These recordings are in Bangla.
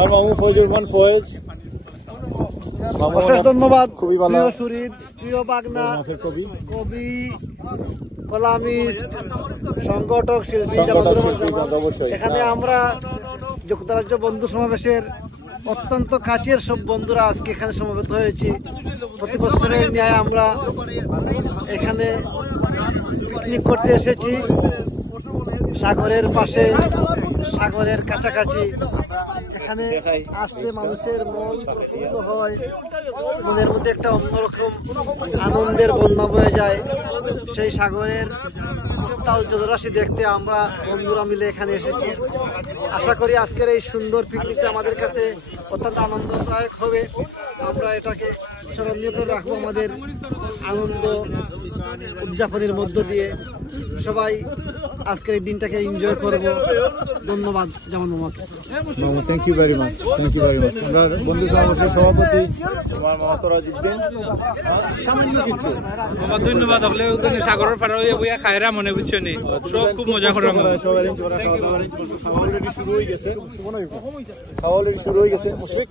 আর মামু ফয়জুর রহমান ফয়েজ, অশেষ ধন্যবাদ। খুবই ভালো। প্রিয় সুরিদ, প্রিয় বাগনা, কবি, কলামিস্ট, সংগঠক, শিল্পী, এখানে আমরা যুক্তরাজ্য বন্ধু সমাবেশের অত্যন্ত কাছের সব বন্ধুরা আজকে এখানে সমবেত হয়েছি। প্রতি বছরের ন্যায় আমরা এখানে পিকনিক করতে এসেছি। সাগরের পাশে, সাগরের কাছাকাছি। এখানে আসলে মানুষের মন প্রফুল্ল হয়, মনের মধ্যে একটা অন্যরকম আনন্দের বন্যা বয়ে যায়। সেই সাগরের উত্তাল জলরাশি দেখতে আমরা বন্ধুরা মিলে এখানে এসেছি। আশা করি আজকের এই সুন্দর পিকনিকটা আমাদের কাছে অত্যন্ত আনন্দদায়ক হবে। আমরা এটাকে স্মরণীয় করে রাখবো আমাদের আনন্দ উদযাপনের মধ্য দিয়ে। সবাই আজকের এই দিনটাকে এনজয় করব। ধন্যবাদ জামান মামাকে। Thank you very much, thank you very much. আমরা বন্ধু সমাবেশের সভাপতি আমার মামাতরা জিতবেন সামান্য কিছু ধন্যবাদ। আপনি সাগরের পাড়ে বইয়া খায়রা মনে বুঝছো নি, সব খুব মজা করে সবাই খাওয়া অলরেডি শুরু হয়ে গেছে। খাওয়া অলরেডি শুরু হয়ে গেছে। মুশফিক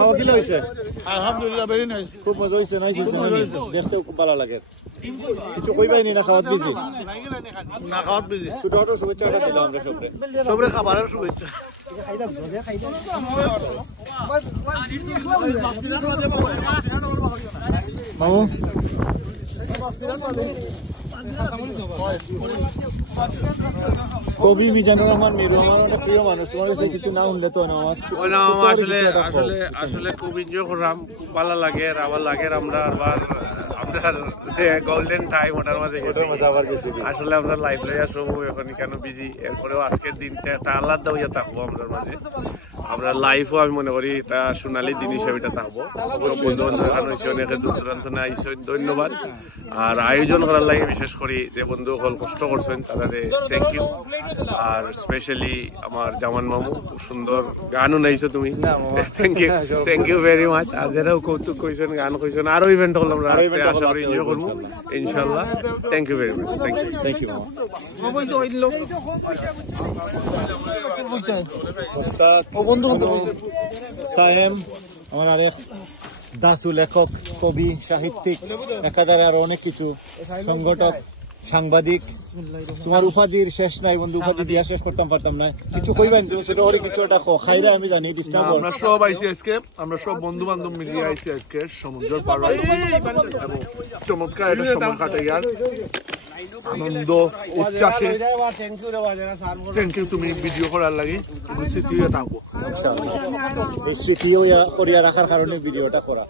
খাওয়া কি হয়েছে? আলহামদুলিল্লাহ, ভেরি নাইস, খুব মজা হয়েছে। নাইস হয়েছে, দেখতেও খুব ভালো লাগে। কিছু কইবাইনি না খাওয়াত বিজি? না খাওয়াত বিজি। ছোটখাটো শুভেচ্ছাটা দিলাম আমরা সবরে খাবারের শুভেচ্ছা। মামু কবি মিজানুর রহমান মিরু আমার অনেক প্রিয় মানুষ। তোমার কাছে কিছু না শুনলে তো আসলে খুব এনজয় করলাম, খুব ভালো লাগে। আবার লাগে আমরা আবার গোল্ডেন টাইম ওটার মাঝে আসলে আমরা লাইফ লইয়া সব এখন কেন বিজি। এরপরেও আজকের দিনটা একটা আলাদা হইয়া থাকবো আমাদের মাঝে। আমরা লাইফও আমি মনে করি এটা সোনালী দিন হিসেবে এটা থাকবো। সব বন্ধু বান্ধব এখানে হয়েছে, অনেকে দূর দূরান্ত আইসে, ধন্যবাদ। আর আয়োজন করার লাগে বিশেষ করে যে বন্ধু সকল কষ্ট করছেন তাদের থ্যাংক ইউ। আর স্পেশালি আমার জামান মামু, খুব সুন্দর গানও নাইছো তুমি, থ্যাংক ইউ ভেরি মাচ। আর যারাও কৌতুক কইছেন, গান কইছেন, আরো ইভেন্ট হল আমরা আশা করি এনজয় করবো ইনশাল্লাহ। Thank you very much. Thank you. সাহেম আমার আরেক দাসু, লেখক, কবি, সাহিত্যিক, একাধারে আরো অনেক কিছু, সংগঠক, সাংবাদিক। তোমার উপাধির শেষ নাই বন্ধু, উপাধি দিয়া শেষ করতাম পারতাম না। কিছু কইবেন সেটা ওর কিছু একটা খাইরা আমি জানি ডিস্টার্ব। আমরা সব আইসি আজকে, আমরা সব বন্ধু বান্ধব মিলিয়ে আইসি আজকে সমুদ্রের পাড়ায় এবং চমৎকার একটা সময় কাটাইয়ার আনন্দ উচ্ছ্বাসে। থ্যাংক ইউ তুমি ভিডিও করার লাগে, স্মৃতি থাকবো। এই স্মৃতি করিয়া রাখার কারণে ভিডিওটা করা,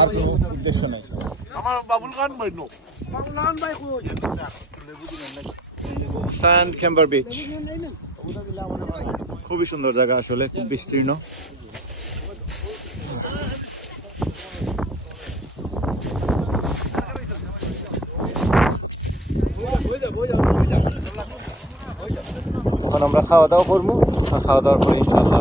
আর কোনো উদ্দেশ্য নাই। আমার বাবুল খান ভাই নো স্যান্ড ক্যাম্বার বিচ খুবই সুন্দর জায়গা, আসলে খুব বিস্তীর্ণ। এখন আমরা খাওয়া দাওয়া করবো, খাওয়া দাওয়ার পরে ইনশাআল্লাহ